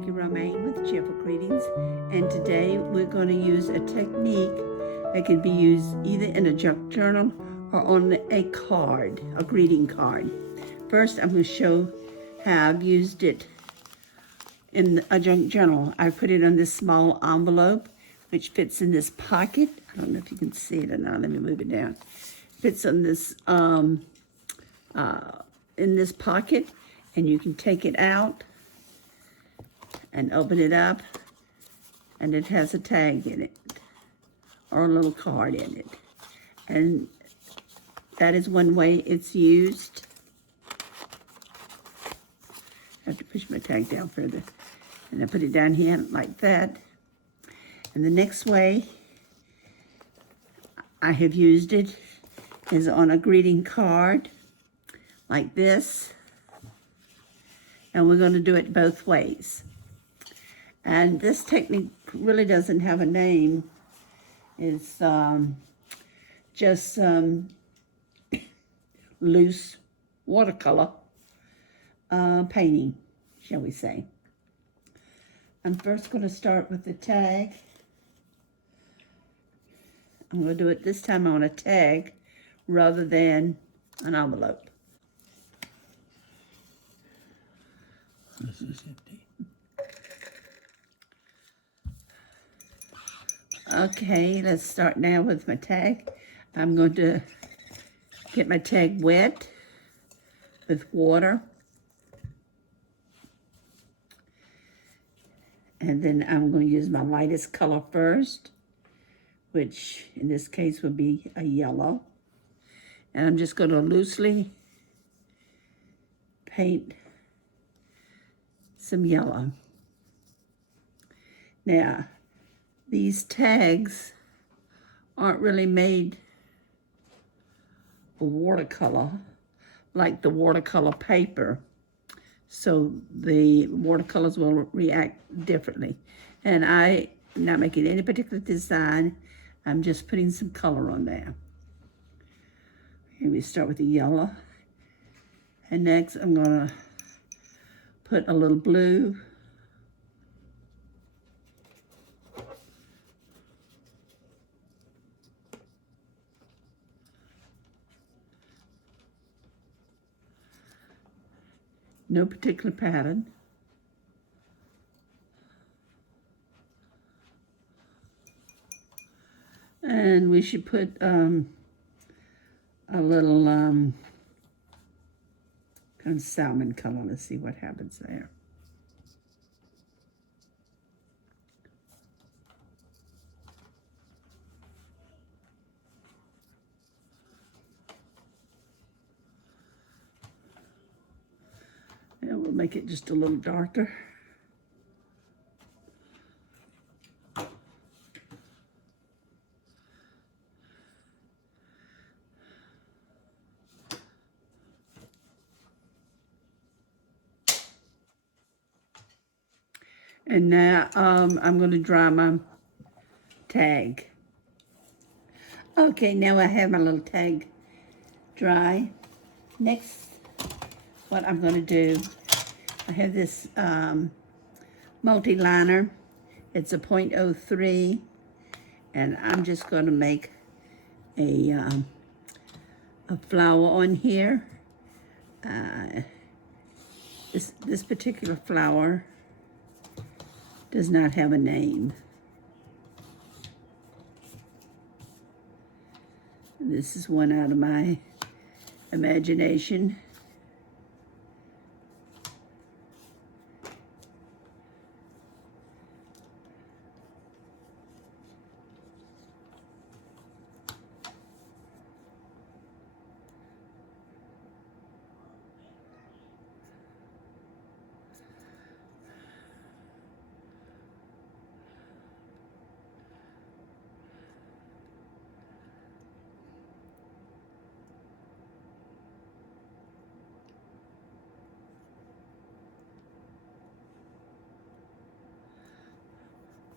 Vicky Romaine with Cheerful Greetings, and today we're going to use a technique that can be used either in a junk journal or on a card, a greeting card. First, I'm going to show how I've used it in a junk journal. I put it on this small envelope, which fits in this pocket. I don't know if you can see it or not. Let me move it down. Fits in this pocket, and you can take it out and open it up, and it has a tag in it or a little card in it, and that is one way it's used. I have to push my tag down further, and I put it down here like that. And the next way I have used it is on a greeting card like this, and we're going to do it both ways. And this technique really doesn't have a name. It's just loose watercolor painting, shall we say. I'm first going to start with the tag. I'm going to do it this time on a tag rather than an envelope. This is empty. Okay, let's start now with my tag. I'm going to get my tag wet with water. And then I'm going to use my lightest color first, which in this case would be a yellow. And I'm just going to loosely paint some yellow. Now, these tags aren't really made for watercolor like the watercolor paper, so the watercolors will react differently. And I'm not making any particular design, I'm just putting some color on there. Here we start with the yellow, and next I'm gonna put a little blue. No particular pattern. And we should put a little kind of salmon color. Let's see what happens there. And we'll make it just a little darker. And now I'm going to dry my tag. Okay, now I have my little tag dry. Next, what I'm going to do, I have this multi-liner. It's a 0.03, and I'm just going to make a flower on here. This particular flower does not have a name. This is one out of my imagination.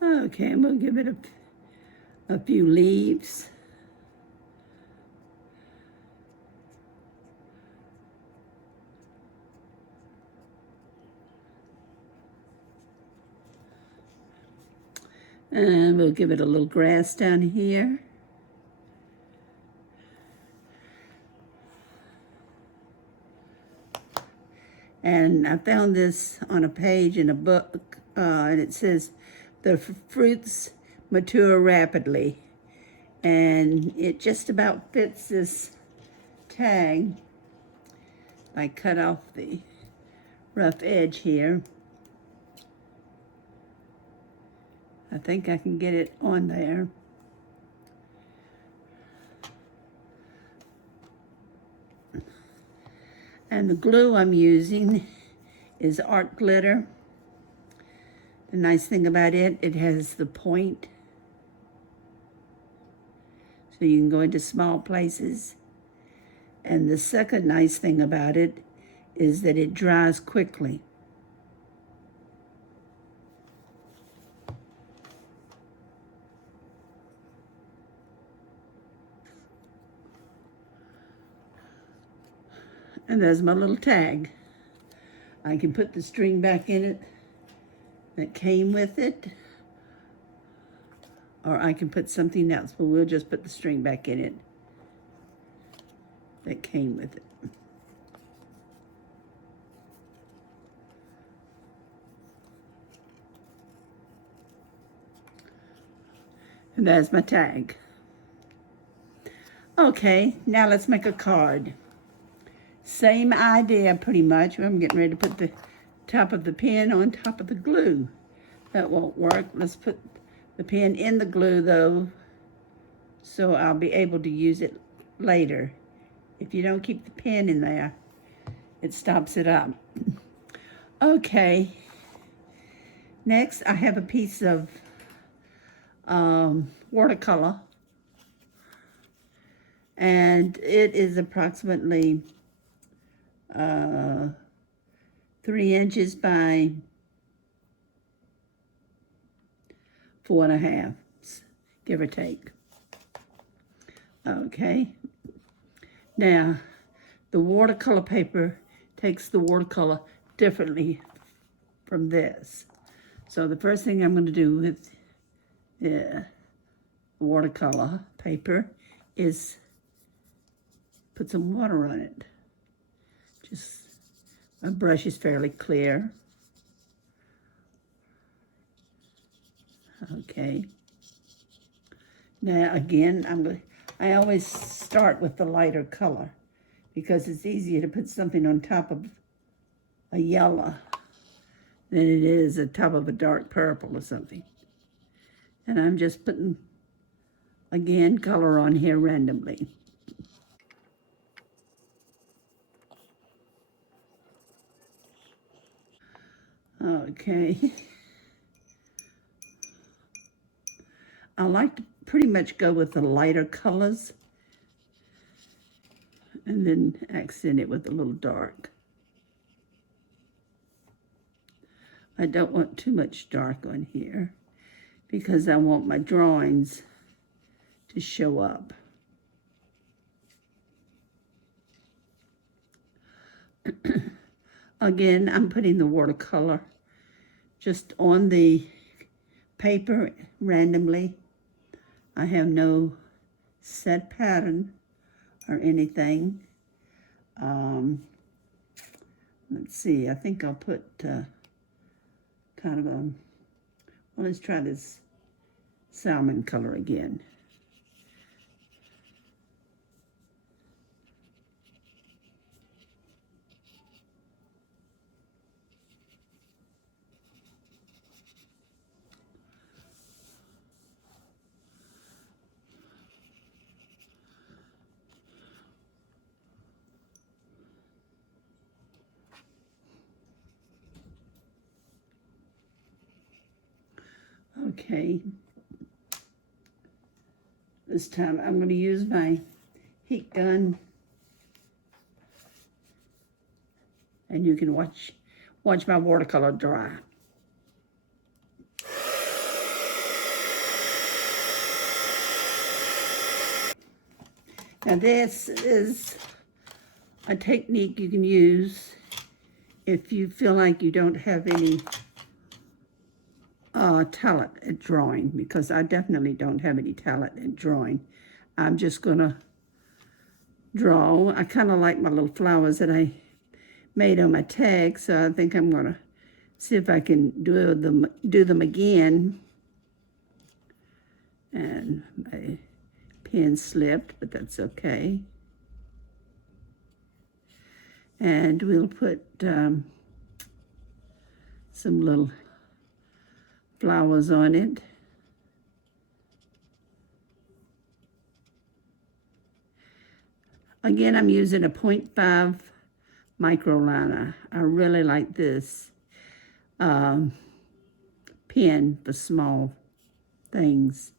Okay, I'm going to give it a few leaves. And we'll give it a little grass down here. And I found this on a page in a book, and it says, the fruits mature rapidly. And it just about fits this tag. I cut off the rough edge here. I think I can get it on there. And the glue I'm using is art glitter. The nice thing about it, it has the point. So you can go into small places. And the second nice thing about it is that it dries quickly. And there's my little tag. I can put the string back in it that came with it, or I can put something else, but we'll just put the string back in it that came with it. And there's my tag. Okay, now let's make a card. Same idea pretty much. I'm getting ready to put the top of the pen on top of the glue. That won't work. Let's put the pen in the glue though, so I'll be able to use it later. If you don't keep the pen in there, it stops it up. Okay, next I have a piece of watercolor, and it is approximately 3 inches by 4.5, give or take. Okay, now the watercolor paper takes the watercolor differently from this. So the first thing I'm going to do with the watercolor paper is put some water on it. Just, my brush is fairly clear. Okay. Now again, I always start with the lighter color because it's easier to put something on top of a yellow than it is on top of a dark purple or something. And I'm just putting, again, color on here randomly. Okay. I like to pretty much go with the lighter colors and then accent it with a little dark. I don't want too much dark on here because I want my drawings to show up. Again, I'm putting the watercolor just on the paper randomly. I have no set pattern or anything. Let's see, I think I'll put kind of a, well, let's try this salmon color again. Okay, this time I'm going to use my heat gun, and you can watch my watercolor dry. Now this is a technique you can use if you feel like you don't have any talent at drawing, because I definitely don't have any talent at drawing. I'm just going to draw. I kind of like my little flowers that I made on my tag, so I think I'm going to see if I can do them again. And my pen slipped, but that's okay. And we'll put some little flowers on it. Again, I'm using a 0.5 microliner. I really like this pen for small things.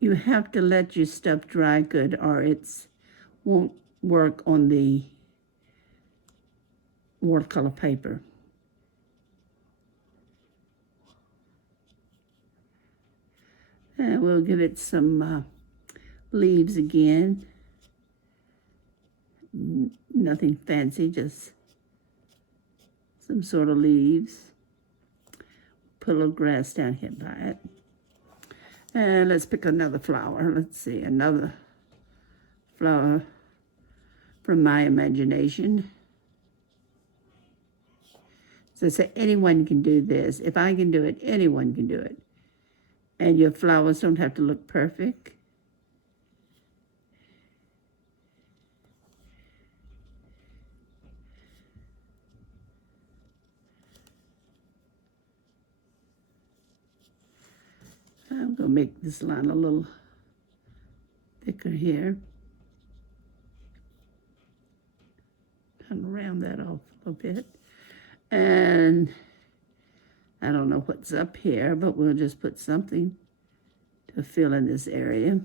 You have to let your stuff dry good, or it won't work on the watercolor paper. And we'll give it some leaves again. Nothing fancy, just some sort of leaves. Put a little grass down here by it. And let's pick another flower. Let's see, another flower from my imagination. So I say anyone can do this. If I can do it, anyone can do it. And your flowers don't have to look perfect. I'm going to make this line a little thicker here. Kind of round that off a little bit. And I don't know what's up here, but we'll just put something to fill in this area.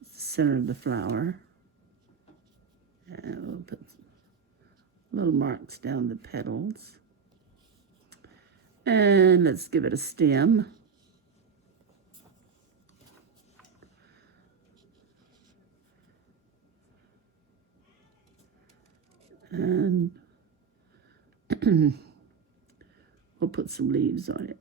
It's the center of the flower. And we'll put little marks down the petals. And let's give it a stem. And we'll put some leaves on it.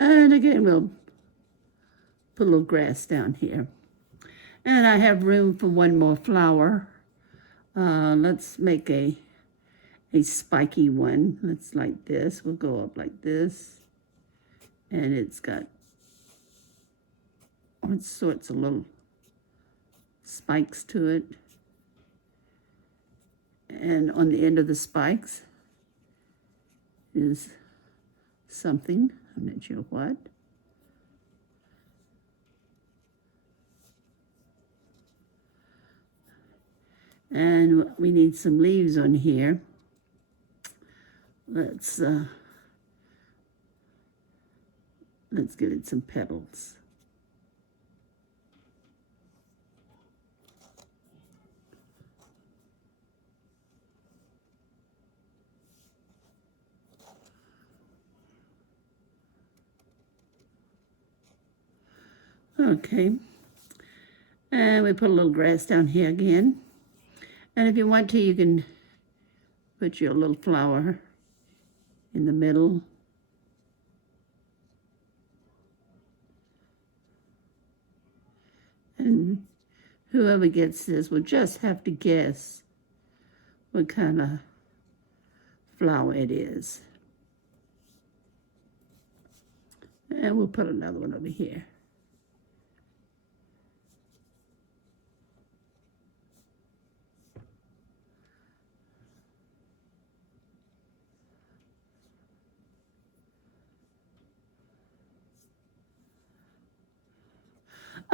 And again, we'll put a little grass down here. And I have room for one more flower. Let's make a spiky one. Let's like this. We'll go up like this. And it's got all sorts of little spikes to it. And on the end of the spikes is something. I'm not sure what. And we need some leaves on here. Let's give it some petals. Okay, and we put a little grass down here again. And if you want to, you can put your little flower in the middle. And whoever gets this will just have to guess what kind of flower it is. And we'll put another one over here.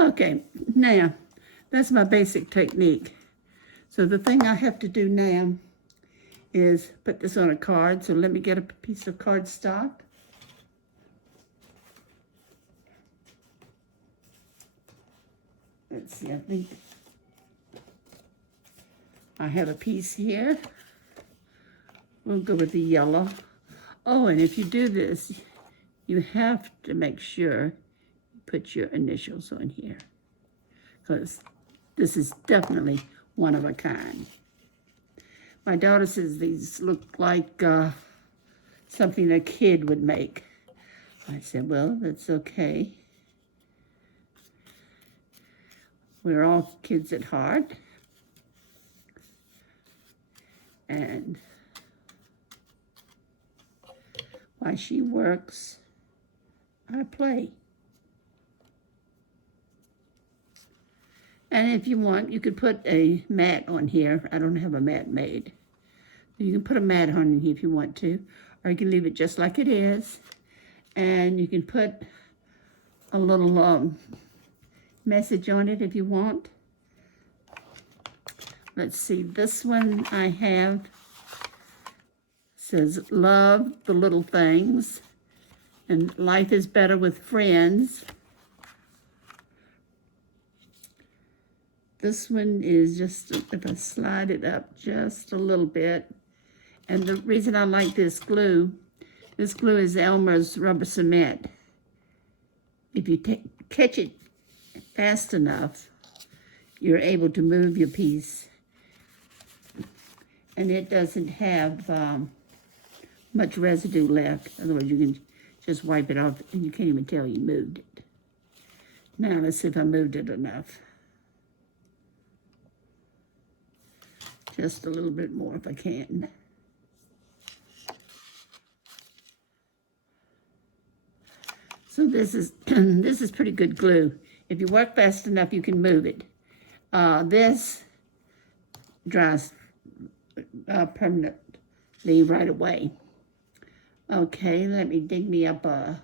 Okay, now that's my basic technique. So the thing I have to do now is put this on a card. So let me get a piece of cardstock. Let's see, I think I have a piece here. We'll go with the yellow. Oh, and if you do this, you have to make sure you put your initials on here, because this is definitely one of a kind. My daughter says these look like something a kid would make. I said, well, that's okay. We're all kids at heart. And while she works, I play. And if you want, you could put a mat on here. I don't have a mat made. You can put a mat on here if you want to, or you can leave it just like it is. And you can put a little message on it if you want. Let's see, this one I have says, love the little things, and life is better with friends. This one is just, if I slide it up just a little bit, and the reason I like this glue is Elmer's rubber cement. If you catch it fast enough, you're able to move your piece. And it doesn't have much residue left. Otherwise, you can just wipe it off and you can't even tell you moved it. Now, let's see if I moved it enough. Just a little bit more if I can. So this is this is pretty good glue. If you work fast enough, you can move it. This dries permanently right away. Okay, let me dig me up a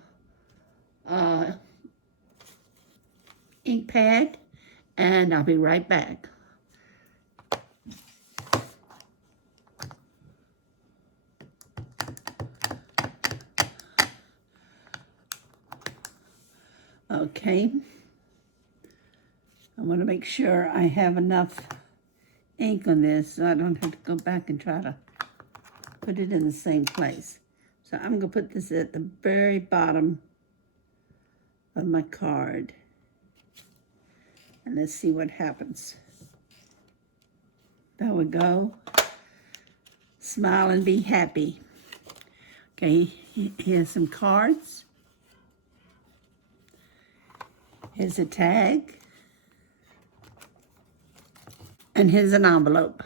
ink pad, and I'll be right back. Okay, I want to make sure I have enough ink on this so I don't have to go back and try to put it in the same place. So I'm going to put this at the very bottom of my card. And let's see what happens. There we go. Smile and be happy. Okay, here's some cards. Here's a tag. And here's an envelope.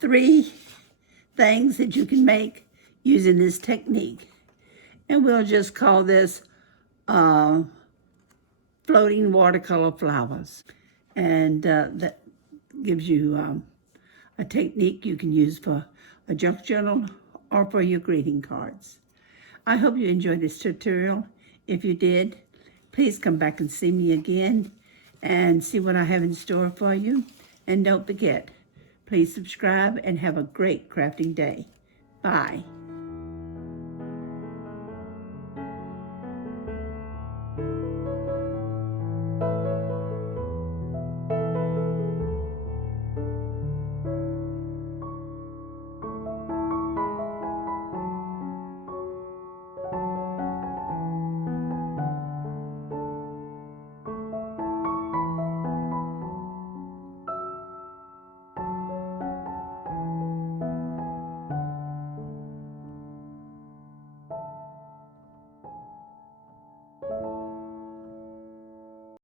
3 things that you can make using this technique. And we'll just call this floating watercolor flowers. And that gives you a technique you can use for a junk journal or for your greeting cards. I hope you enjoyed this tutorial. If you did, please come back and see me again and see what I have in store for you. And don't forget, please subscribe and have a great crafting day. Bye.